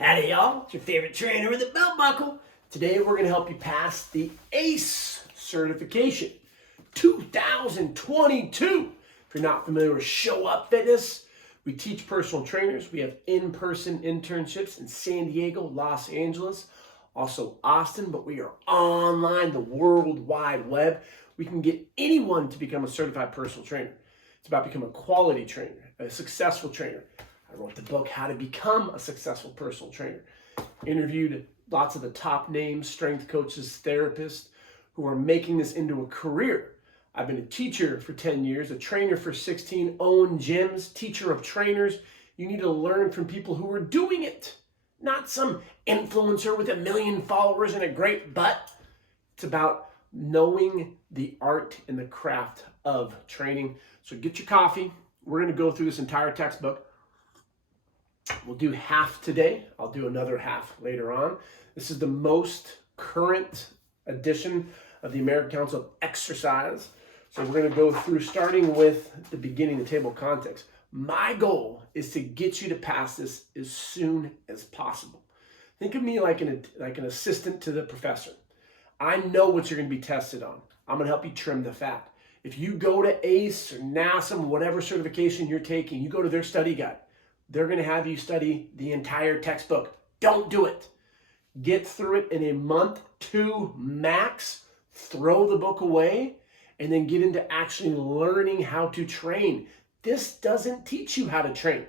Howdy y'all, it's your favorite trainer with a belt buckle. Today we're going to help you pass the ACE certification 2022. If you're not familiar with Show Up Fitness, we teach personal trainers. We have in-person internships in San Diego, Los Angeles, also Austin, but we are online, the World Wide Web. We can get anyone to become a certified personal trainer. It's about becoming a quality trainer, a successful trainer. I wrote the book, How to Become a Successful Personal Trainer. Interviewed lots of the top names, strength coaches, therapists, who are making this into a career. I've been a teacher for 10 years, a trainer for 16, own gyms, teacher of trainers. You need to learn from people who are doing it, not some influencer with 1 million followers and a great butt. It's about knowing the art and the craft of training. So get your coffee. We're going to go through this entire textbook. We'll do half today. I'll do another half later on. This is the most current edition of the American Council of Exercise. So we're going to go through starting with the beginning, the table of contents. My goal is to get you to pass this as soon as possible. Think of me like an assistant to the professor. I know what you're going to be tested on. I'm going to help you trim the fat. If you go to ACE or NASM, whatever certification you're taking, you go to their study guide. They're going to have you study the entire textbook. Don't do it. Get through it in a month, 2 max. Throw the book away and then get into actually learning how to train. This doesn't teach you how to train.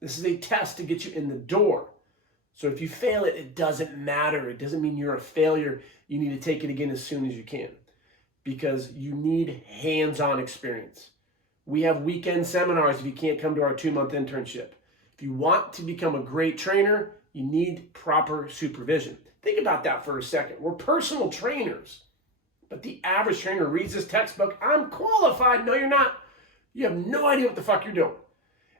This is a test to get you in the door. So if you fail it, it doesn't matter. It doesn't mean you're a failure. You need to take it again as soon as you can because you need hands-on experience. We have weekend seminars if you can't come to our 2-month internship. If you want to become a great trainer, you need proper supervision. Think about that for a second. We're personal trainers, but the average trainer reads this textbook. I'm qualified. No, you're not. You have no idea what the fuck you're doing.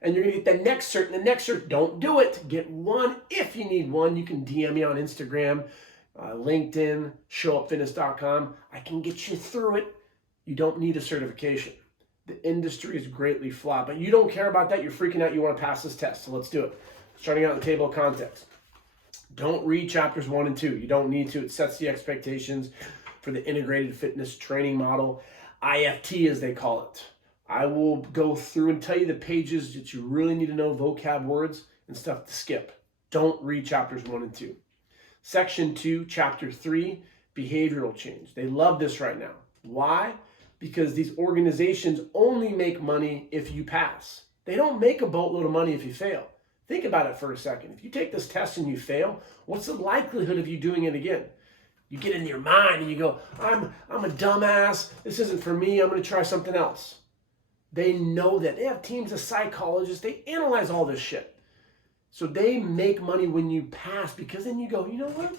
And you're going to get the next cert and the next cert. Don't do it. Get one if you need one. You can DM me on Instagram, LinkedIn, showupfitness.com. I can get you through it. You don't need a certification. The industry is greatly flawed, but you don't care about that. You're freaking out. You want to pass this test, so let's do it. Starting out in the table of contents. Don't read chapters 1 and 2. You don't need to. It sets the expectations for the integrated fitness training model, IFT as they call it. I will go through and tell you the pages that you really need to know, vocab words and stuff to skip. Don't read chapters 1 and 2. Section 2, chapter 3, behavioral change. They love this right now. Why? Because these organizations only make money if you pass. They don't make a boatload of money if you fail. Think about it for a second. If you take this test and you fail, what's the likelihood of you doing it again? You get in your mind and you go, I'm a dumbass. This isn't for me. I'm going to try something else. They know that. They have teams of psychologists. They analyze all this shit. So they make money when you pass because then you go, you know what?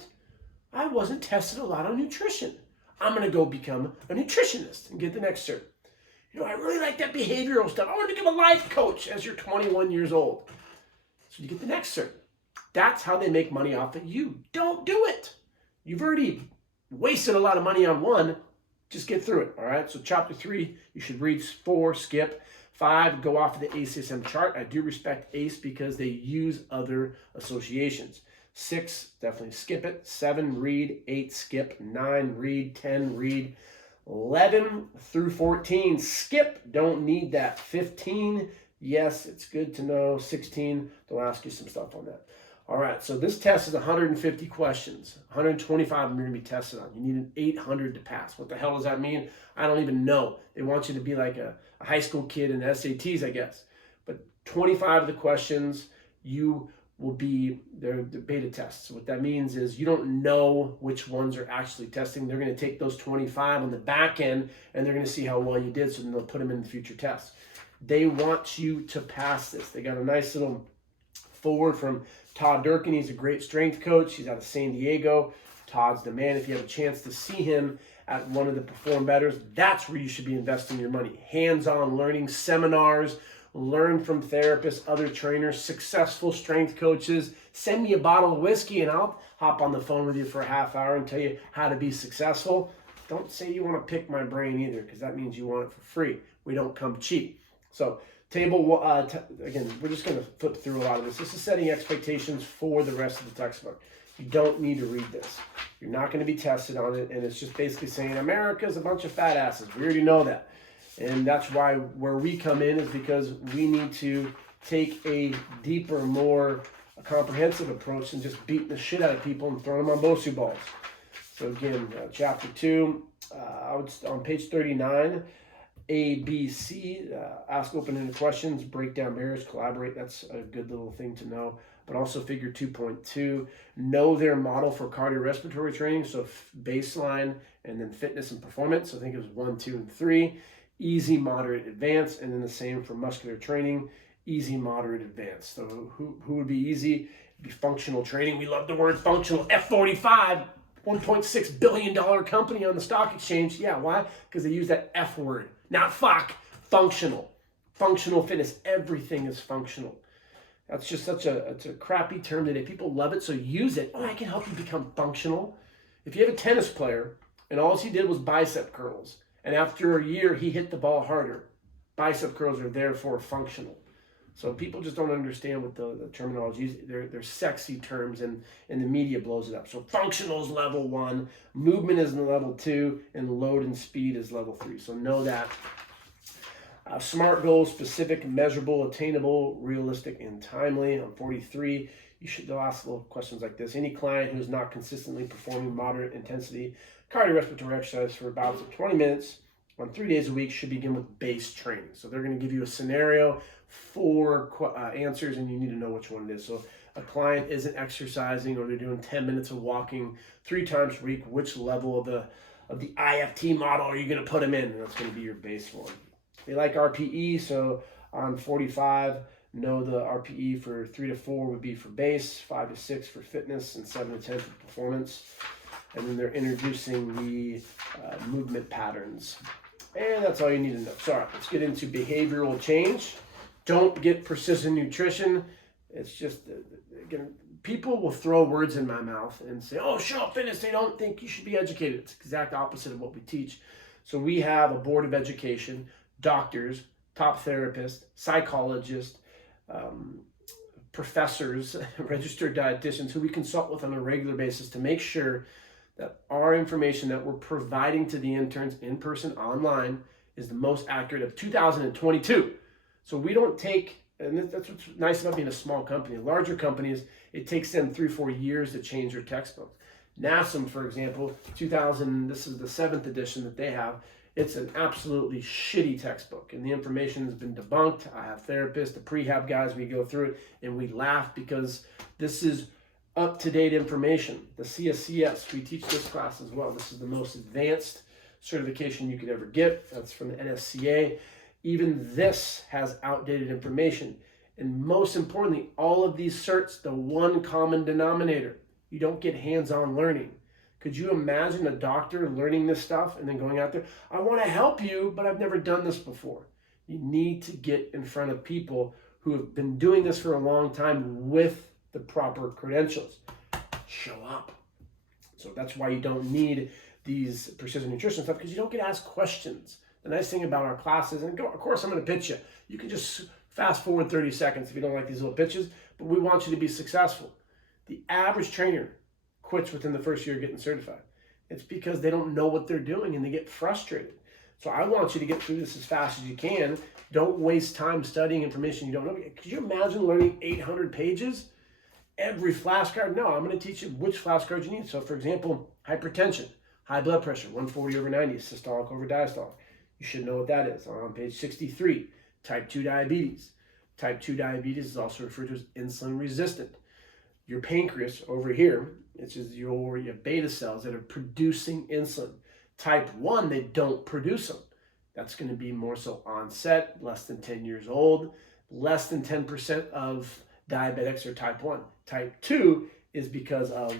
I wasn't tested a lot on nutrition. I'm going to go become a nutritionist and get the next cert. You know, I really like that behavioral stuff. I want to become a life coach as you're 21 years old. So you get the next cert. That's how they make money off of you. Don't do it. You've already wasted a lot of money on one. Just get through it, all right? So chapter 3, you should read. 4, skip. 5, go off of the ACE chart. I do respect ACE because they use other associations. 6, definitely skip it. 7, read. 8, skip. 9, read. 10, read. 11 through 14, skip. Don't need that. 15, yes, it's good to know. 16, they'll ask you some stuff on that. All right, so this test is 150 questions. 125 of them you're going to be tested on. You need an 800 to pass. What the hell does that mean? I don't even know. They want you to be like a high school kid in SATs, I guess. But 25 of the questions, you will be their beta tests. So what that means is you don't know which ones are actually testing. They're going to take those 25 on the back end, and they're going to see how well you did, so then they'll put them in the future tests. They want you to pass this. They got a nice little forward from Todd Durkin. He's a great strength coach. He's out of San Diego. Todd's the man. If you have a chance to see him at one of the Perform Betters, that's where you should be investing your money. Hands-on learning, seminars, learn from therapists, other trainers, successful strength coaches. Send me a bottle of whiskey and I'll hop on the phone with you for a half hour and tell you how to be successful. Don't say you want to pick my brain either, because that means you want it for free. We don't come cheap. So Table, again, we're just going to flip through a lot of this. This is setting expectations for the rest of the textbook. You don't need to read this. You're not going to be tested on it, and it's just basically saying America's a bunch of fat asses. We already know that. And that's why where we come in is because we need to take a deeper, more comprehensive approach than just beating the shit out of people and throwing them on BOSU balls. So again, chapter 2, on page 39, A, B, C, ask open-ended questions, break down barriers, collaborate. That's a good little thing to know. But also figure 2.2, know their model for cardiorespiratory training. So baseline and then fitness and performance. So I think it was 1, 2, and 3. Easy, moderate, advanced. And then the same for muscular training, easy, moderate, advanced. So who would be easy? It'd be functional training. We love the word functional. F45, $1.6 billion company on the stock exchange. Yeah, why? Because they use that F word. Not fuck, functional. Functional fitness, everything is functional. That's just it's a crappy term today. People love it, so use it. Oh, I can help you become functional. If you have a tennis player and all he did was bicep curls, and after a year he hit the ball harder, bicep curls are therefore functional. So people just don't understand what the terminology is. They're sexy terms, and the media blows it up. So functional is level 1, movement is level 2, and load and speed is level 3. So know that. SMART goals: specific, measurable, attainable, realistic, and timely. On 43, they'll ask little questions like this. Any client who is not consistently performing moderate intensity cardiorespiratory exercise for about 20 minutes on 3 days a week should begin with base training. So they're going to give you a scenario, 4 answers, and you need to know which one it is. So a client isn't exercising, or they're doing 10 minutes of walking 3 times per week. Which level of the IFT model are you going to put them in? And that's going to be your base one. They like RPE, so on 45, know the RPE for 3 to 4 would be for base, 5 to 6 for fitness, and 7 to 10 for performance. And then they're introducing the movement patterns. And that's all you need to know. So, all right, let's get into behavioral change. Don't get precision nutrition. It's just, again, people will throw words in my mouth and say, oh, show up fitness. They don't think you should be educated. It's the exact opposite of what we teach. So we have a board of education, doctors, top therapists, psychologists, professors, registered dietitians who we consult with on a regular basis to make sure that our information that we're providing to the interns in person, online, is the most accurate of 2022. So we don't take, and that's what's nice about being a small company. Larger companies, it takes them 3-4 years to change their textbooks. NASM, for example, this is the 7th edition that they have. It's an absolutely shitty textbook, and the information has been debunked. I have therapists, the prehab guys, we go through it, and we laugh because this is up-to-date information. The CSCS, we teach this class as well. This is the most advanced certification you could ever get. That's from the NSCA. Even this has outdated information. And most importantly, all of these certs, the one common denominator, you don't get hands-on learning. Could you imagine a doctor learning this stuff and then going out there, I want to help you, but I've never done this before. You need to get in front of people who have been doing this for a long time with the proper credentials. Show up. So that's why you don't need these precision nutrition stuff, because you don't get asked questions. The nice thing about our classes, and of course I'm going to pitch you. You can just fast forward 30 seconds if you don't like these little pitches, but we want you to be successful. The average trainer quits within the first year getting certified. It's because they don't know what they're doing and they get frustrated. So I want you to get through this as fast as you can. Don't waste time studying information you don't know. Could you imagine learning 800 pages? Every flashcard? No, I'm going to teach you which flashcards you need. So for example, hypertension, high blood pressure, 140/90, systolic over diastolic. You should know what that is. On page 63, type 2 diabetes. Type 2 diabetes is also referred to as insulin resistant. Your pancreas over here, it's just your beta cells that are producing insulin. Type 1, they don't produce them. That's going to be more so onset, less than 10 years old. Less than 10% of diabetics are type 1. Type 2 is because of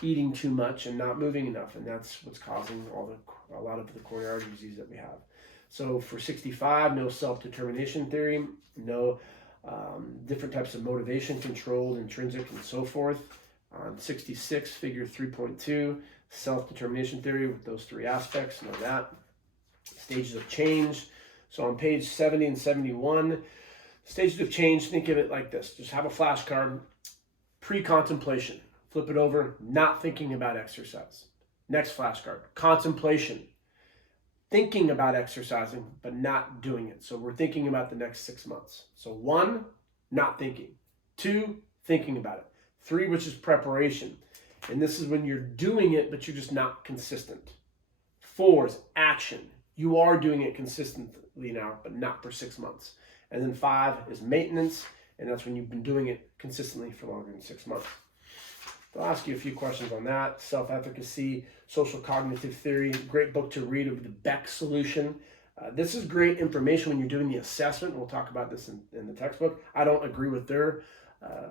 eating too much and not moving enough, and that's what's causing a lot of the coronary artery disease that we have. So for 65, no self-determination theory, no different types of motivation, controlled, intrinsic, and so forth. On 66, figure 3.2, self-determination theory with those 3 aspects, know that. Stages of change. So on page 70 and 71, Stages of change, think of it like this. Just have a flashcard, pre-contemplation. Flip it over, not thinking about exercise. Next flashcard, contemplation. Thinking about exercising, but not doing it. So we're thinking about the next 6 months. So 1, not thinking. 2, thinking about it. 3, which is preparation. And this is when you're doing it, but you're just not consistent. 4 is action. You are doing it consistently now, but not for 6 months. And then 5 is maintenance, and that's when you've been doing it consistently for longer than 6 months. I'll ask you a few questions on that. Self-efficacy, social cognitive theory, great book to read of the Beck solution. This is great information when you're doing the assessment. We'll talk about this in the textbook. I don't agree with their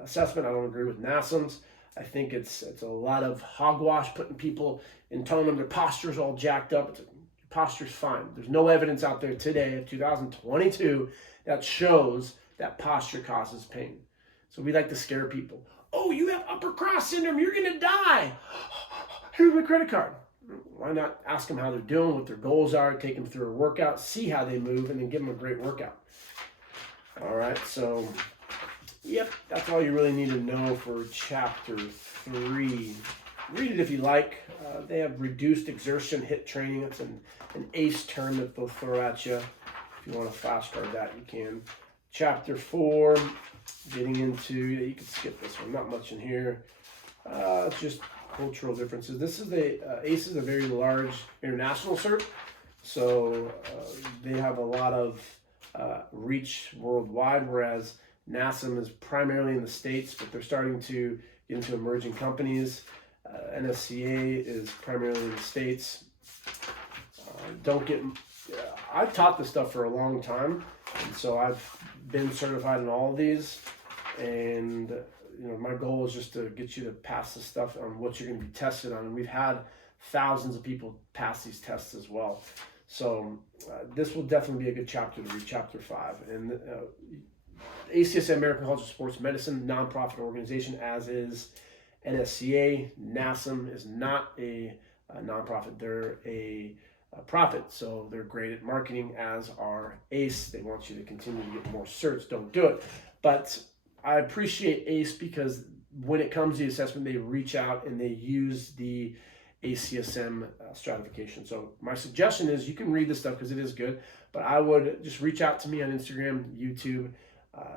assessment. I don't agree with NASM's. I think it's a lot of hogwash, putting people and telling them their posture's all jacked up. Your posture's fine. There's no evidence out there today of 2022 that shows that posture causes pain. So we like to scare people. Oh, you have upper cross syndrome, you're gonna die. Here's my credit card. Why not ask them how they're doing, what their goals are, take them through a workout, see how they move, and then give them a great workout. All right, so, yep, that's all you really need to know for chapter 3. Read it if you like. They have reduced exertion HIIT training. It's an ACE term that they'll throw at you. If you want to flashcard that, you can. Chapter 4, getting into, you can skip this one, not much in here. Just cultural differences. This is ACE is a very large international cert, so they have a lot of reach worldwide, whereas NASM is primarily in the States, but they're starting to get into emerging companies. NSCA is primarily in the States. I've taught this stuff for a long time, and so I've been certified in all of these, and my goal is just to get you to pass this stuff on what you're going to be tested on, and we've had thousands of people pass these tests as well. So this will definitely be a good chapter to read, chapter 5. And ACSM, American College of Sports Medicine, nonprofit organization, as is NSCA. NASM is not a nonprofit; they're a profit, so they're great at marketing, as are ACE. They want you to continue to get more certs. Don't do it. But I appreciate ACE because when it comes to the assessment, they reach out and they use the ACSM stratification. So my suggestion is you can read this stuff because it is good, but I would just reach out to me on Instagram, YouTube,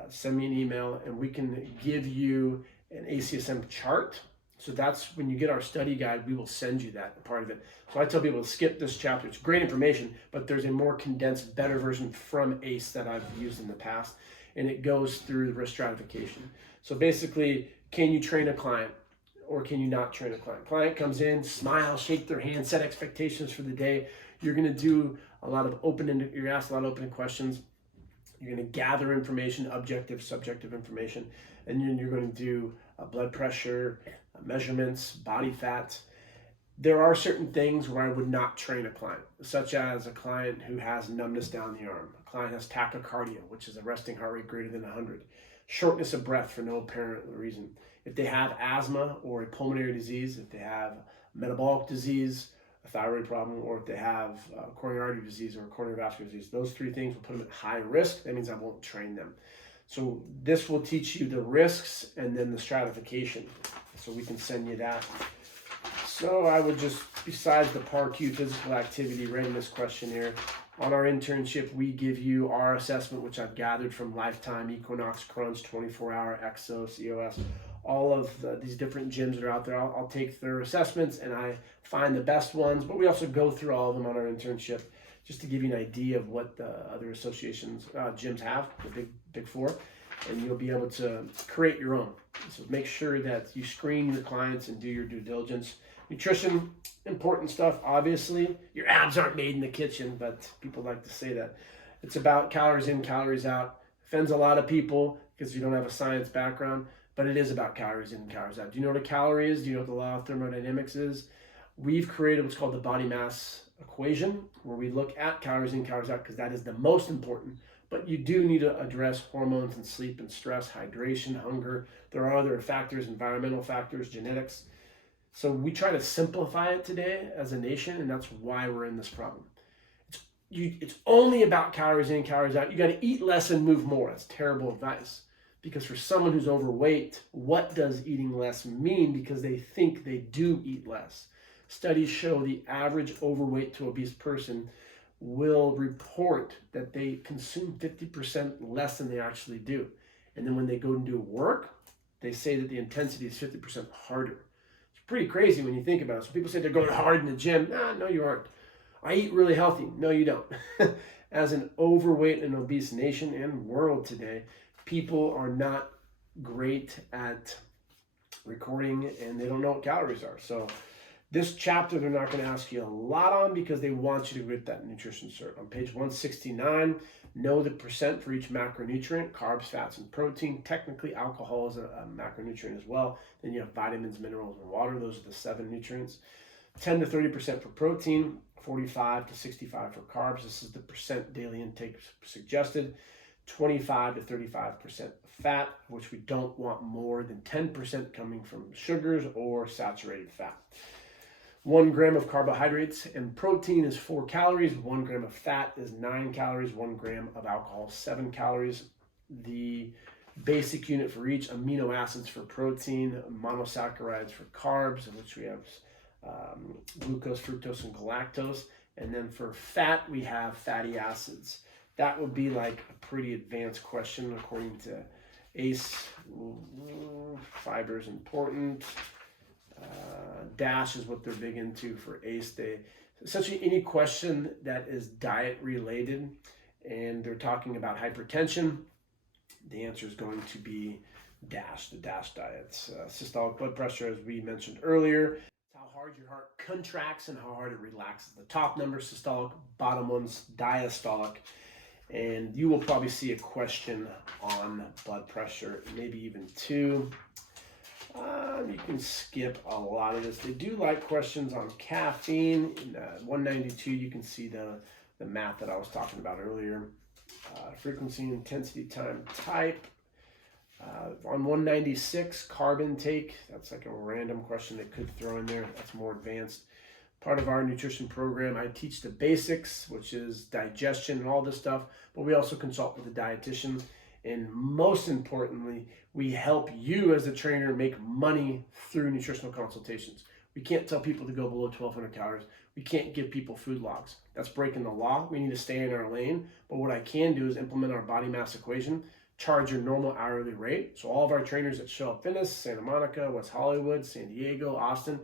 send me an email, and we can give you an ACSM chart. So that's when you get our study guide, we will send you that part of it. So I tell people to skip this chapter. It's great information, but there's a more condensed, better version from ACE that I've used in the past, and it goes through the risk stratification. So basically, can you train a client or can you not train a client? Client comes in, smile, shake their hand, set expectations for the day. You're gonna do a lot of you're asked a lot of open questions. You're gonna gather information, objective, subjective information, and then you're gonna do blood pressure, measurements, body fat. There are certain things where I would not train a client, such as a client who has numbness down the arm. A client has tachycardia, which is a resting heart rate greater than 100. Shortness of breath for no apparent reason. If they have asthma or a pulmonary disease, if they have metabolic disease, a thyroid problem, or if they have coronary artery disease or coronary vascular disease, those 3 things will put them at high risk. That means I won't train them. So this will teach you the risks and then the stratification. So we can send you that. So I would just, besides the PAR-Q physical activity readiness questionnaire, on our internship, we give you our assessment, which I've gathered from Lifetime, Equinox, Crunch, 24-Hour, Exos, EOS, all of these different gyms that are out there. I'll take their assessments and I find the best ones, but we also go through all of them on our internship just to give you an idea of what the other associations, gyms have, the big 4, and you'll be able to create your own. So make sure that you screen your clients and do your due diligence. Nutrition, important stuff, obviously. Your abs aren't made in the kitchen, but people like to say that. It's about calories in, calories out. Offends a lot of people because you don't have a science background, but it is about calories in and calories out. Do you know what a calorie is? Do you know what the law of thermodynamics is? We've created what's called the body mass equation, where we look at calories in, calories out, because that is the most important. But you do need to address hormones and sleep and stress, hydration, hunger. There are other factors, environmental factors, genetics. So we try to simplify it today as a nation, and that's why we're in this problem. It's it's only about calories in, calories out. You got to eat less and move more. That's terrible advice. Because for someone who's overweight, what does eating less mean? Because they think they do eat less. Studies show the average overweight to obese person will report that they consume 50% less than they actually do. And then when they go and do work, they say that the intensity is 50% harder. It's pretty crazy when you think about it. So people say they're going hard in the gym. No, you aren't. I eat really healthy. No, you don't. As an overweight and obese nation and world today, people are not great at recording and they don't know what calories are. So this chapter, they're not going to ask you a lot on because they want you to get that nutrition cert. On page 169, know the percent for each macronutrient, carbs, fats, and protein. Technically, alcohol is a macronutrient as well. Then you have vitamins, minerals, and water. Those are the 7 nutrients. 10 to 30% for protein, 45 to 65 for carbs. This is the percent daily intake suggested. 25 to 35% fat, which we don't want more than 10% coming from sugars or saturated fat. 1 gram of carbohydrates and protein is 4 calories. 1 gram of fat is 9 calories. 1 gram of alcohol, 7 calories. The basic unit for each: amino acids for protein, monosaccharides for carbs, in which we have glucose, fructose, and galactose. And then for fat, we have fatty acids. That would be like a pretty advanced question according to ACE. Fiber is important. DASH is what they're big into for ACE. They essentially any question that is diet related and they're talking about hypertension, the answer is going to be DASH, the DASH diets. Systolic blood pressure, as we mentioned earlier, how hard your heart contracts and how hard it relaxes. The top number is systolic, bottom one's diastolic. And you will probably see a question on blood pressure, maybe even 2. You can skip a lot of this. They do like questions on caffeine. In 192, you can see the math that I was talking about earlier. Frequency, intensity, time, type. On 196, carb intake. That's like a random question they could throw in there. That's more advanced. Part of our nutrition program, I teach the basics, which is digestion and all this stuff, but we also consult with a dietitian. And most importantly, we help you as a trainer make money through nutritional consultations. We can't tell people to go below 1,200 calories. We can't give people food logs. That's breaking the law. We need to stay in our lane. But what I can do is implement our body mass equation, charge your normal hourly rate. So all of our trainers at SUF-Fitness, Santa Monica, West Hollywood, San Diego, Austin,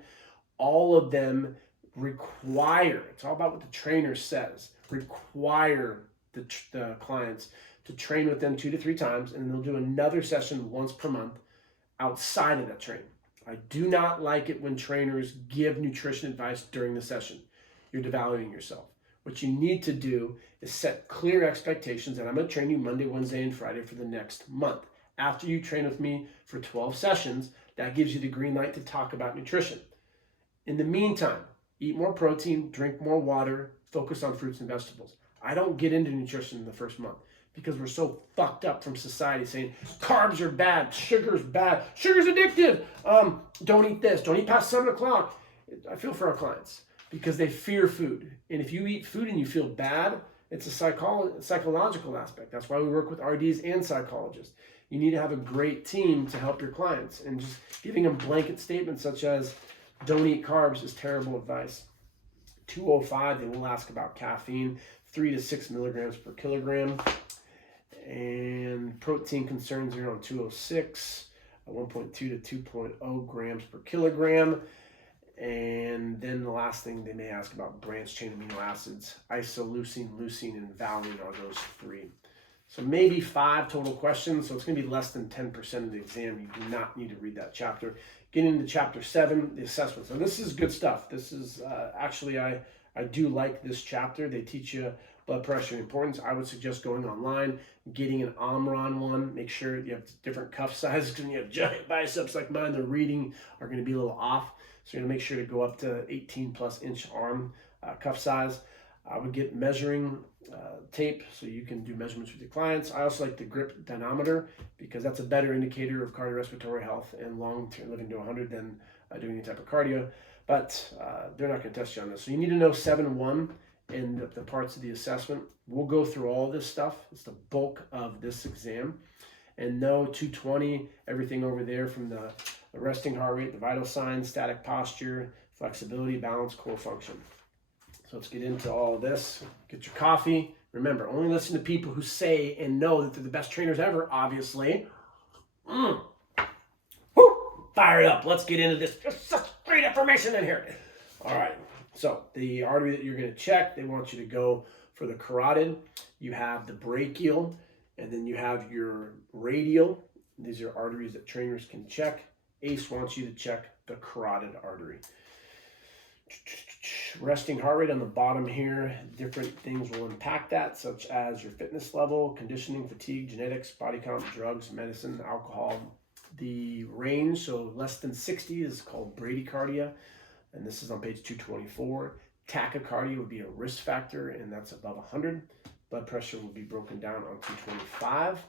all of them require, it's all about what the trainer says, require the clients to train with them 2 to 3 times, and they'll do another session once per month outside of that training. I do not like it when trainers give nutrition advice during the session. You're devaluing yourself. What you need to do is set clear expectations that I'm going to train you Monday, Wednesday, and Friday for the next month. After you train with me for 12 sessions, that gives you the green light to talk about nutrition. In the meantime, eat more protein, drink more water, focus on fruits and vegetables. I don't get into nutrition in the first month because we're so fucked up from society saying carbs are bad, sugar's bad, sugar's addictive, don't eat this, don't eat past 7 o'clock. I feel for our clients because they fear food. And if you eat food and you feel bad, it's a psychological aspect. That's why we work with RDs and psychologists. You need to have a great team to help your clients, and just giving them blanket statements such as don't eat carbs is terrible advice. 205, they will ask about caffeine, 3 to 6 milligrams per kilogram. And protein concerns are on 206, 1.2 to 2.0 grams per kilogram. And then the last thing they may ask about branched chain amino acids, isoleucine, leucine, and valine are those 3. So maybe 5 total questions. So it's going to be less than 10% of the exam. You do not need to read that chapter. Getting into chapter 7, the assessments. And this is good stuff. This is actually, I do like this chapter. They teach you blood pressure importance. I would suggest going online, getting an Omron one. Make sure you have different cuff sizes because when you have giant biceps like mine, the reading are going to be a little off. So you're going to make sure to go up to 18 plus inch arm cuff size. I would get measuring tape so you can do measurements with your clients. I also like the grip dynamometer because that's a better indicator of cardiorespiratory health and long-term living to 100 than doing any type of cardio. But they're not going to test you on this. So you need to know 7-1 and the parts of the assessment. We'll go through all this stuff. It's the bulk of this exam. And no, 220, everything over there from the resting heart rate, the vital signs, static posture, flexibility, balance, core function. So let's get into all of this. Get your coffee. Remember, only listen to people who say and know that they're the best trainers ever, obviously. Woo! Fire it up. Let's get into this. There's such great information in here. All right. So the artery that you're going to check, they want you to go for the carotid. You have the brachial, and then you have your radial. These are arteries that trainers can check. ACE wants you to check the carotid artery. Resting heart rate on the bottom here, different things will impact that, such as your fitness level, conditioning, fatigue, genetics, body count, drugs, medicine, alcohol. The range, so less than 60 is called bradycardia, and this is on page 224. Tachycardia would be a risk factor, and that's above 100. Blood pressure will be broken down on 225.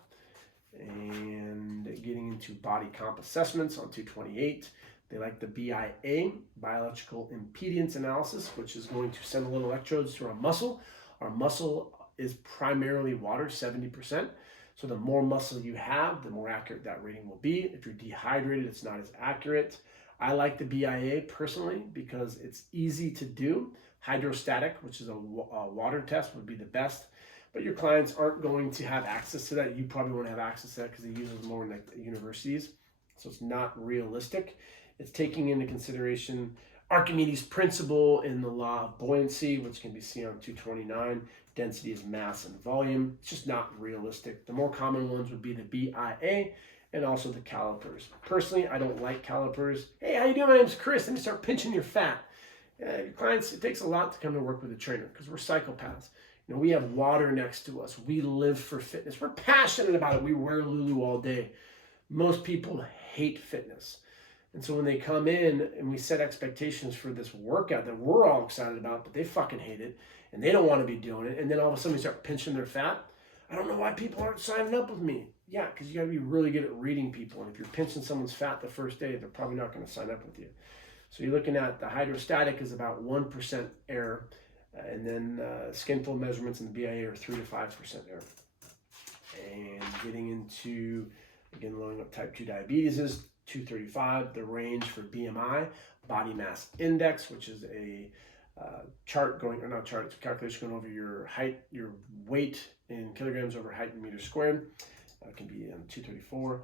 And getting into body comp assessments on 228. They like the BIA, biological impedance analysis, which is going to send little electrodes to our muscle. Our muscle is primarily water, 70%. So the more muscle you have, the more accurate that rating will be. If you're dehydrated, it's not as accurate. I like the BIA personally because it's easy to do. Hydrostatic, which is a water test, would be the best. But your clients aren't going to have access to that. You probably won't have access to that because they use it more in like universities. So it's not realistic. It's taking into consideration Archimedes' principle in the law of buoyancy, which can be seen on 229. Density is mass and volume. It's just not realistic. The more common ones would be the BIA and also the calipers. Personally, I don't like calipers. Hey, how you doing? My name's Chris. Let me start pinching your fat. Your clients, it takes a lot to come to work with a trainer because we're psychopaths. You know, we have water next to us. We live for fitness. We're passionate about it. We wear Lulu all day. Most people hate fitness. And so when they come in and we set expectations for this workout that we're all excited about, but they fucking hate it and they don't want to be doing it, and then all of a sudden we start pinching their fat, I don't know why people aren't signing up with me. Yeah, because you got to be really good at reading people. And if you're pinching someone's fat the first day, they're probably not going to sign up with you. So you're looking at the hydrostatic is about 1% error. And then skin fold measurements in the BIA are 3 to 5% error. And getting into, again, loading up type 2 diabetes is 235. The range for BMI, body mass index, which is a chart going, or not chart, it's a calculation going over your height, your weight in kilograms over height in meters squared. It can be 234.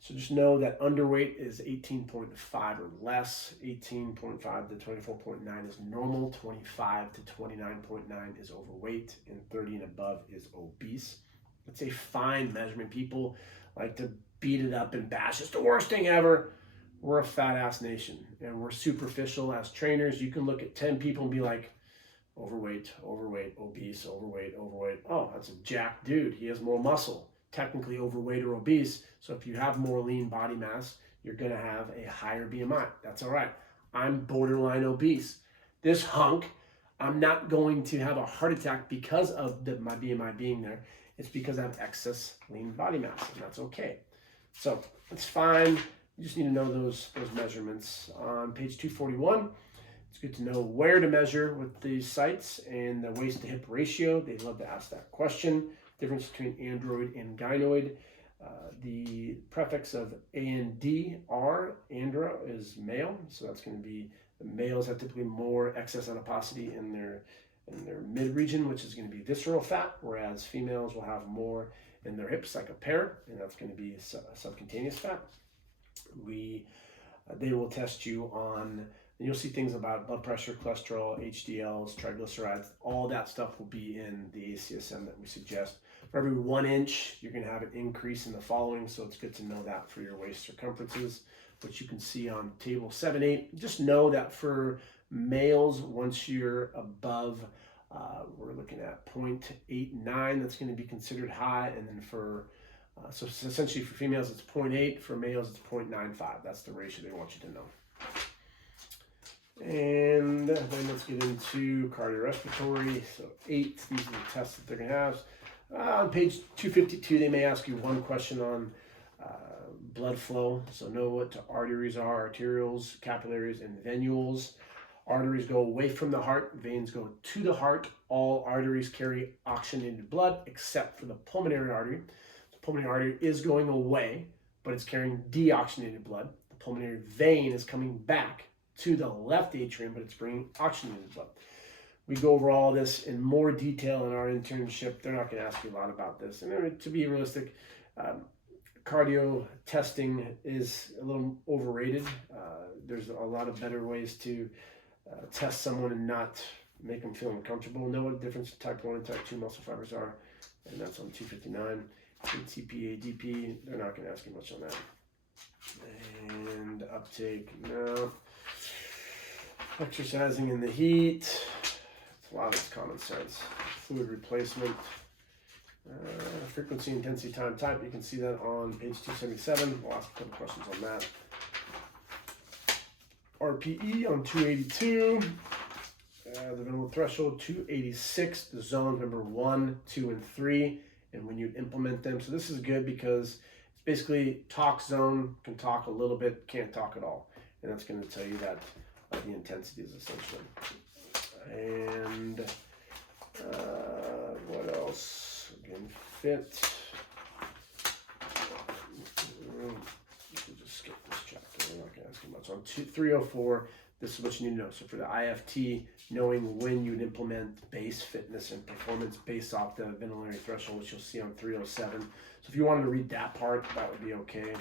So just know that underweight is 18.5 or less. 18.5 to 24.9 is normal. 25 to 29.9 is overweight. And 30 and above is obese. It's a fine measurement. People like to beat it up and bash. It's the worst thing ever. We're a fat ass nation and we're superficial as trainers. You can look at 10 people and be like, overweight, overweight, obese, overweight, overweight. Oh, that's a jacked dude. He has more muscle. Technically overweight or obese. So if you have more lean body mass, you're going to have a higher BMI. That's all right. I'm borderline obese. This hunk, I'm not going to have a heart attack because of my BMI being there. It's because I have excess lean body mass, and that's okay. So it's fine. You just need to know those measurements. On page 241, it's good to know where to measure with these sites and the waist to hip ratio. They love to ask that question. Difference between android and gynoid. The prefix of ANDR, andra, is male, so that's going to be the males have typically more excess adiposity in their mid region, which is going to be visceral fat, whereas females will have more in their hips, like a pear, and that's going to be subcutaneous fat. They will test you on, and you'll see things about blood pressure, cholesterol, HDLs, triglycerides. All that stuff will be in the ACSM that we suggest. For every 1 inch, you're going to have an increase in the following, so it's good to know that for your waist circumferences, which you can see on table 7-8. Just know that for males, once you're above, we're looking at 0.89, that's going to be considered high, and then for so essentially for females it's 0.8, for males it's 0.95. That's the ratio they want you to know. And then let's get into cardiorespiratory. So 8, these are the tests that they're going to have. On page 252, they may ask you one question on blood flow. So know what arteries are, arterioles, capillaries, and venules. Arteries go away from the heart, veins go to the heart. All arteries carry oxygenated blood except for the pulmonary artery. The pulmonary artery is going away, but it's carrying deoxygenated blood. The pulmonary vein is coming back to the left atrium, but it's bringing oxygenated blood. We go over all this in more detail in our internship. They're not going to ask you a lot about this. And to be realistic, cardio testing is a little overrated. There's a lot of better ways to test someone and not make them feel uncomfortable. Know what the difference in type 1 and type 2 muscle fibers are, and that's on 259. ATP, ADP, they're not going to ask you much on that. And uptake, no. Exercising in the heat, a lot of it's common sense. Fluid replacement, frequency, intensity, time, type. You can see that on page 277. We'll ask a couple questions on that. RPE on 282. The vanilla threshold 286. The zones, remember 1, 2, and 3. And when you implement them, so this is good because it's basically talk zone, can talk a little bit, can't talk at all. And that's going to tell you that the intensity is essentially. And what else? Again, fit. We'll just skip this chapter. We're not going to ask you much. On 304, this is what you need to know. So for the IFT, knowing when you'd implement base fitness and performance based off the ventilatory threshold, which you'll see on 307. So if you wanted to read that part, that would be okay.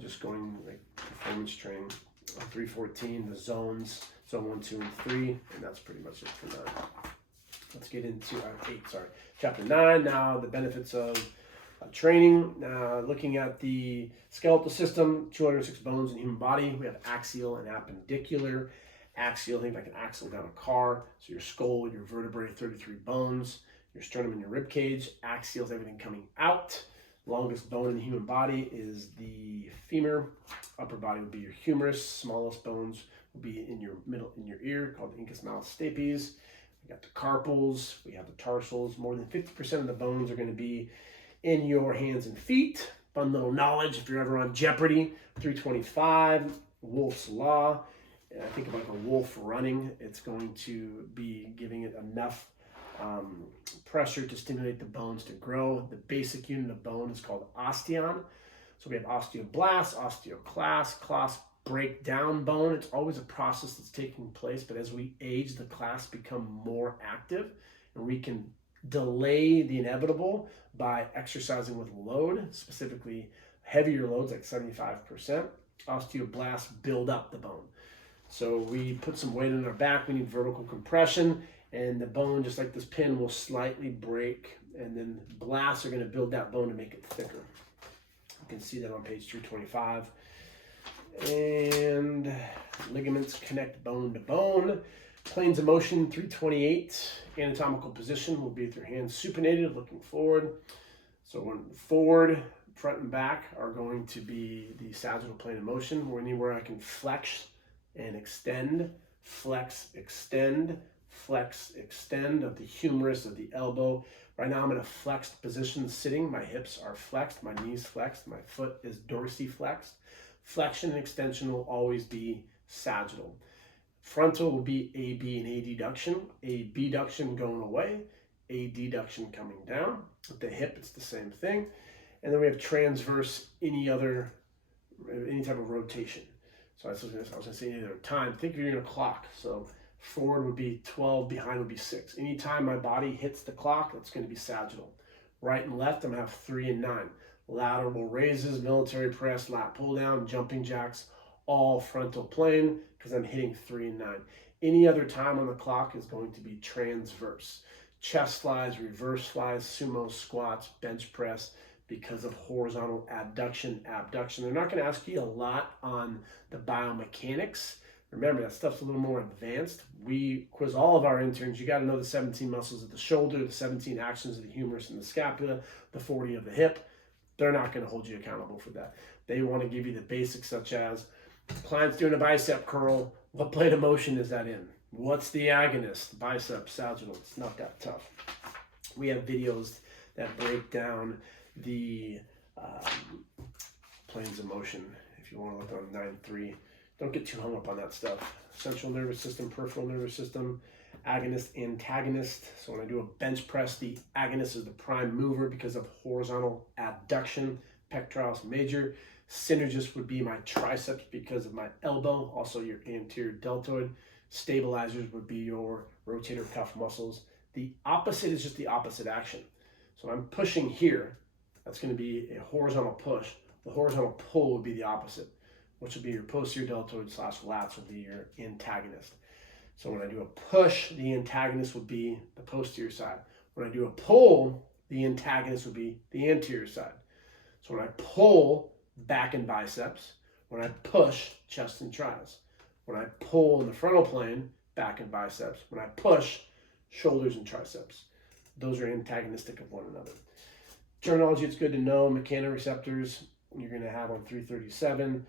Just going like performance training. On 314, the zones, zone 1, 2, and 3, and that's pretty much it for 9. Let's get into 8, sorry. Chapter 9, now the benefits of training. Looking at the skeletal system, 206 bones in the human body. We have axial and appendicular. Axial, think like an axle down a car. So your skull, your vertebrae, 33 bones. Your sternum and your rib cage. Axial is everything coming out. Longest bone in the human body is the femur. Upper body would be your humerus. Smallest bones will be in your middle, in your ear, called the incus malleus stapes. We got the carpals. We have the tarsals. More than 50% of the bones are going to be in your hands and feet. Fun little knowledge if you're ever on Jeopardy. 325, Wolf's Law. And I think about a wolf running. It's going to be giving it enough pressure to stimulate the bones to grow. The basic unit of bone is called osteon. So we have osteoblast, osteoclast, class break down bone. It's always a process that's taking place, but as we age, the clasts become more active, and we can delay the inevitable by exercising with load, specifically heavier loads like 75%. Osteoblasts build up the bone. So we put some weight on our back, we need vertical compression, and the bone, just like this pin, will slightly break, and then blasts are going to build that bone to make it thicker. You can see that on page 325. And ligaments connect bone to bone. Planes of motion, 328. Anatomical position will be with your hands supinated, looking forward. So when forward, front and back are going to be the sagittal plane of motion, or anywhere I can flex and extend, flex, extend of the humerus, of the elbow. Right now I'm in a flexed position sitting. My hips are flexed, my knees flexed, my foot is dorsiflexed. Flexion and extension will always be sagittal. Frontal will be AB and ADduction. ABduction going away, ADduction coming down. With the hip, it's the same thing. And then we have transverse, any type of rotation. So I was going to say any other time. Think of you're in a clock. So forward would be 12, behind would be 6. Anytime my body hits the clock, that's going to be sagittal. Right and left, I'm going to have 3 and 9. Lateral raises, military press, lat pull down, jumping jacks, all frontal plane because I'm hitting 3 and 9. Any other time on the clock is going to be transverse. Chest flies, reverse flies, sumo squats, bench press because of horizontal abduction, abduction. They're not going to ask you a lot on the biomechanics. Remember, that stuff's a little more advanced. We quiz all of our interns. You got to know the 17 muscles of the shoulder, the 17 actions of the humerus and the scapula, the 40 of the hip. They're not going to hold you accountable for that. They want to give you the basics such as client's doing a bicep curl. What plane of motion is that in? What's the agonist? Bicep, sagittal. It's not that tough. We have videos that break down the planes of motion. If you want to look on 9.3, don't get too hung up on that stuff. central nervous system, peripheral nervous system, agonist, antagonist. So when I do a bench press, the agonist is the prime mover because of horizontal abduction, pectoralis major. Synergist would be my triceps because of my elbow, also your anterior deltoid. Stabilizers would be your rotator cuff muscles. The opposite is just the opposite action. So I'm pushing here. That's going to be a horizontal push. The horizontal pull would be the opposite, which would be your posterior deltoid / lats would be your antagonist. So when I do a push, the antagonist would be the posterior side. When I do a pull, the antagonist would be the anterior side. So when I pull, back and biceps. When I push, chest and tries. When I pull in the frontal plane, back and biceps. When I push, shoulders and triceps. Those are antagonistic of one another. Terminology, it's good to know. Mechanoreceptors, you're going to have on 337.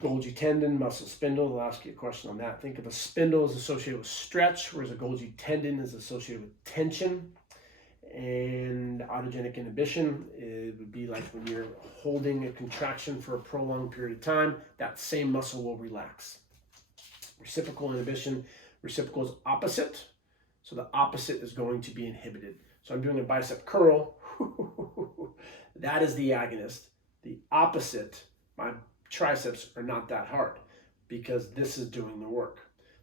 Golgi tendon, muscle spindle. They'll ask you a question on that. Think of a spindle as associated with stretch, whereas a Golgi tendon is associated with tension. And autogenic inhibition, it would be like when you're holding a contraction for a prolonged period of time, that same muscle will relax. Reciprocal inhibition, reciprocal is opposite. So the opposite is going to be inhibited. So I'm doing a bicep curl. That is the agonist. The opposite, my triceps are not that hard because this is doing the work.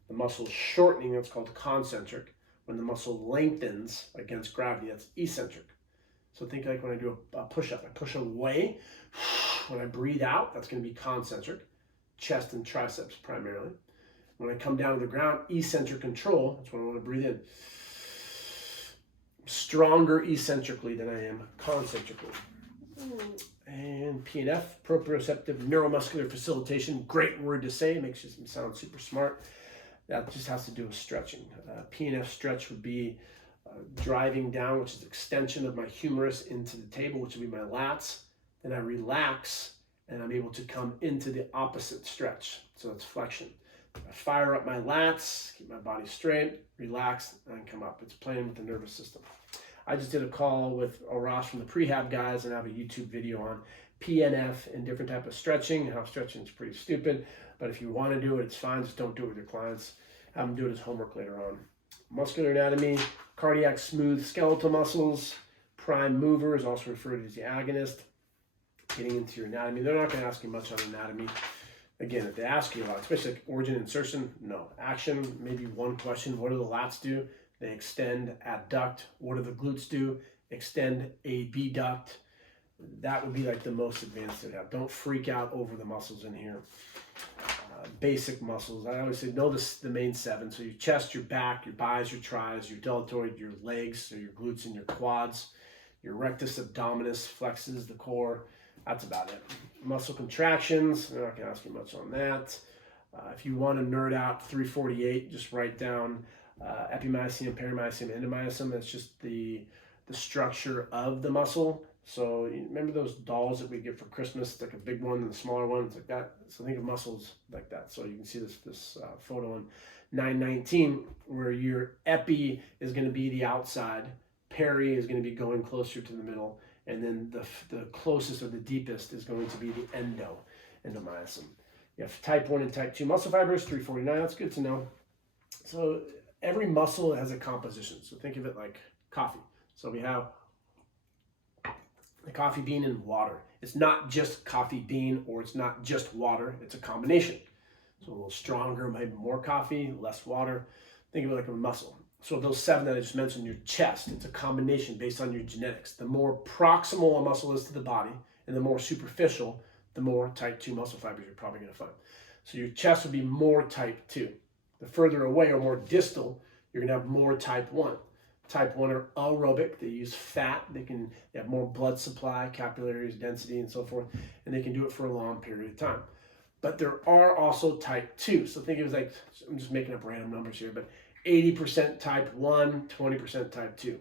The muscle is shortening, that's called concentric. When the muscle lengthens against gravity, that's eccentric. So think like when I do a push-up, I push away. When I breathe out, that's going to be concentric, chest and triceps primarily. When I come down to the ground, eccentric control, that's when I want to breathe in. Stronger eccentrically than I am concentrically. And PNF, proprioceptive neuromuscular facilitation, great word to say, it makes you sound super smart. That just has to do with stretching. PNF stretch would be driving down, which is extension of my humerus into the table, which would be my lats. Then I relax, and I'm able to come into the opposite stretch. So that's flexion. I fire up my lats, keep my body straight, relax, and come up. It's playing with the nervous system. I just did a call with Arash from the prehab guys, and I have a YouTube video on PNF and different type of stretching. How stretching is pretty stupid, but if you want to do it, it's fine. Just don't do it with your clients. Have them do it as homework later on. Muscular anatomy, cardiac smooth skeletal muscles, prime mover is also referred to as the agonist. Getting into your anatomy, they're not going to ask you much on anatomy. Again, if they ask you a lot, especially like origin insertion, no. Action, maybe one question. What do the lats do? They extend, adduct. What do the glutes do? Extend, abduct. That would be like the most advanced to have. Don't freak out over the muscles in here. Basic muscles. I always say know the main 7. So your chest, your back, your bis, your tris, your deltoid, your legs, so your glutes and your quads. Your rectus abdominis flexes the core. That's about it. Muscle contractions. They're not going to ask you much on that. If you want to nerd out 348, just write down epimysium, perimysium, endomysium. That's just the structure of the muscle. So you remember those dolls that we get for Christmas, like a big one and a smaller one, it's like that. So think of muscles like that. So you can see this photo on 919 where your epi is going to be the outside, peri is going to be going closer to the middle, and then the closest or the deepest is going to be the endomysium. You have type 1 and type 2 muscle fibers, 349, that's good to know. So every muscle has a composition. So think of it like coffee. So we have the coffee bean and water. It's not just coffee bean or it's not just water, it's a combination. So a little stronger, maybe more coffee, less water. Think of it like a muscle. So those 7 that I just mentioned, your chest, it's a combination based on your genetics. The more proximal a muscle is to the body and the more superficial, the more type 2 muscle fibers you're probably going to find. So your chest would be more type 2. The further away or more distal, you're going to have more type 1. Type 1 are aerobic. They use fat. They have more blood supply, capillaries, density, and so forth, and they can do it for a long period of time. But there are also type 2. So think of it as like, I'm just making up random numbers here, but 80% type 1, 20% type 2.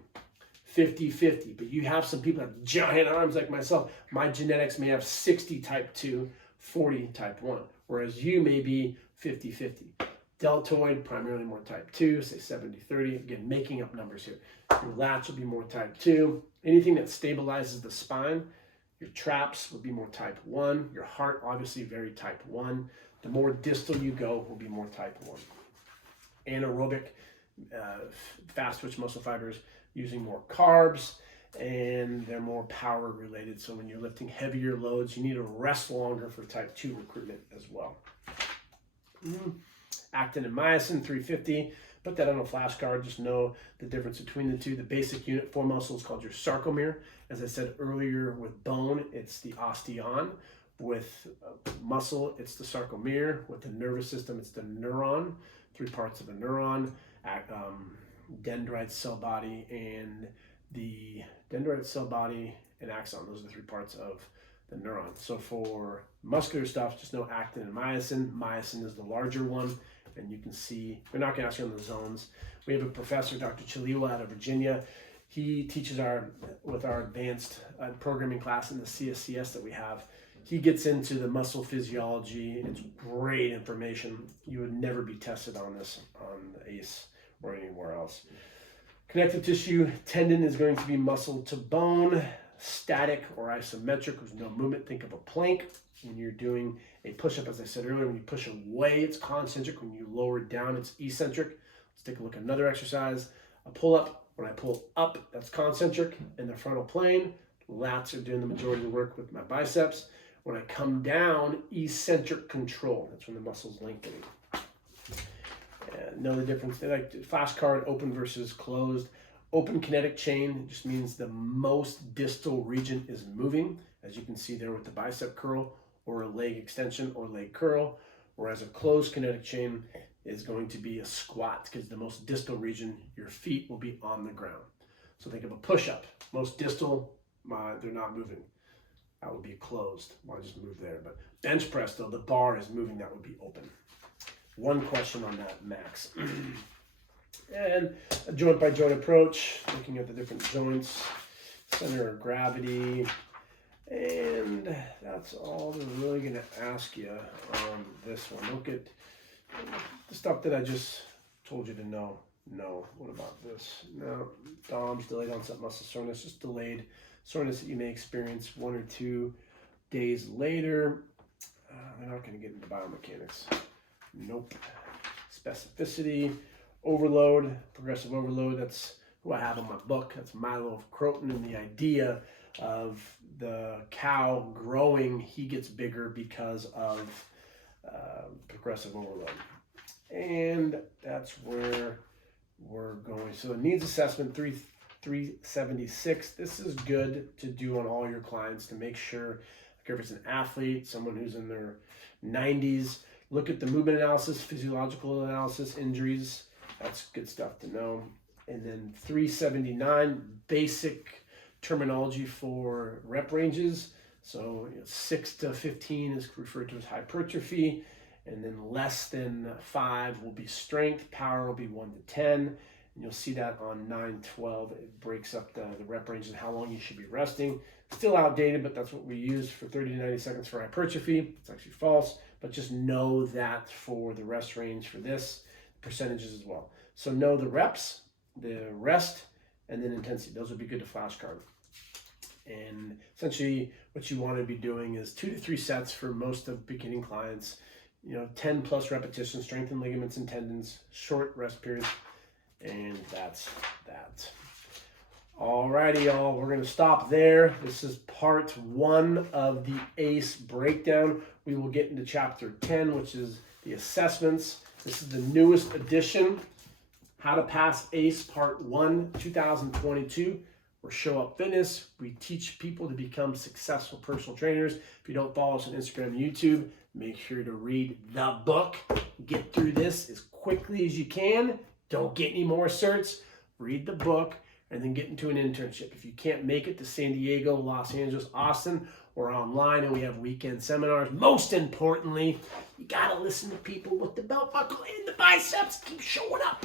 50-50. But you have some people that have giant arms like myself. My genetics may have 60 type 2, 40 type 1, whereas you may be 50-50. Deltoid, primarily more type 2, say 70-30. Again, making up numbers here. Your lats will be more type 2. Anything that stabilizes the spine, Your traps would be more type 1. Your heart, obviously, very type 1. The more distal you go will be more type 1. Anaerobic, fast twitch muscle fibers using more carbs, and they're more power related. So when you're lifting heavier loads, you need to rest longer for type 2 recruitment as well. Actin and myosin, 350. Put that on a flashcard. Just know the difference between the two. The basic unit for muscle is called your sarcomere. As I said earlier, with bone, it's the osteon. With muscle, it's the sarcomere. With the nervous system, it's the neuron. 3 parts of a neuron, dendrite, cell body, and the dendrite, cell body, and axon. Those are the 3 parts of the neuron. So for muscular stuff, just know actin and myosin. Myosin is the larger one, and you can see, we're not going to ask you on the zones. We have a professor, Dr. Chiliwa out of Virginia. He teaches with our advanced programming class in the CSCS that we have. He gets into the muscle physiology. It's great information. You would never be tested on this on the ACE or anywhere else. Connective tissue, tendon is going to be muscle to bone. Static or isometric with no movement. Think of a plank. When you're doing a push-up, as I said earlier, when you push away, it's concentric. When you lower it down, it's eccentric. Let's take a look at another exercise. A pull-up. When I pull up, that's concentric in the frontal plane. Lats are doing the majority of the work with my biceps. When I come down, eccentric control. That's when the muscle's lengthening. Know the difference. They like flashcard, open versus closed. Open kinetic chain just means the most distal region is moving, as you can see there with the bicep curl or a leg extension or leg curl, whereas a closed kinetic chain is going to be a squat because the most distal region, your feet will be on the ground. So think of a push-up. Most distal, they're not moving. That would be closed. Well, I just moved there. But bench press, though, the bar is moving. That would be open. One question on that, Max. And a joint-by-joint approach, looking at the different joints, center of gravity, and that's all they're really going to ask you on this one. Look at the stuff that I just told you to know. No. What about this? No. DOMS, delayed onset muscle soreness, just delayed soreness that you may experience 1 or 2 days later. They're not going to get into biomechanics. Nope. Specificity. Overload, progressive overload, that's who I have in my book. That's Milo Croton, and the idea of the cow growing, he gets bigger because of progressive overload. And that's where we're going. So needs assessment 376. This is good to do on all your clients to make sure, like if it's an athlete, someone who's in their 90s, look at the movement analysis, physiological analysis, injuries. That's good stuff to know. And then 379, basic terminology for rep ranges. So 6 to 15 is referred to as hypertrophy. And then less than 5 will be strength. Power will be 1 to 10. And you'll see that on 912. It breaks up the rep range and how long you should be resting. Still outdated, but that's what we use for 30 to 90 seconds for hypertrophy. It's actually false, but just know that for the rest range for this, percentages as well. So know the reps, the rest, and then intensity. Those would be good to flashcard. And essentially what you want to be doing is 2 to 3 sets for most of beginning clients. 10 plus repetitions, strengthen ligaments and tendons, short rest periods, and that's that. Alrighty, y'all, we're going to stop there. This is part 1 of the ACE breakdown. We will get into chapter 10, which is the assessments. This is the newest edition, How to Pass ACE Part 1, 2022. We're Show Up Fitness. We teach people to become successful personal trainers. If you don't follow us on Instagram and YouTube, make sure to read the book. Get through this as quickly as you can. Don't get any more certs. Read the book and then get into an internship. If you can't make it to San Diego, Los Angeles, Austin, or online, and we have weekend seminars, most importantly, you got to listen to people with the belt buckle and the biceps. Keep showing up.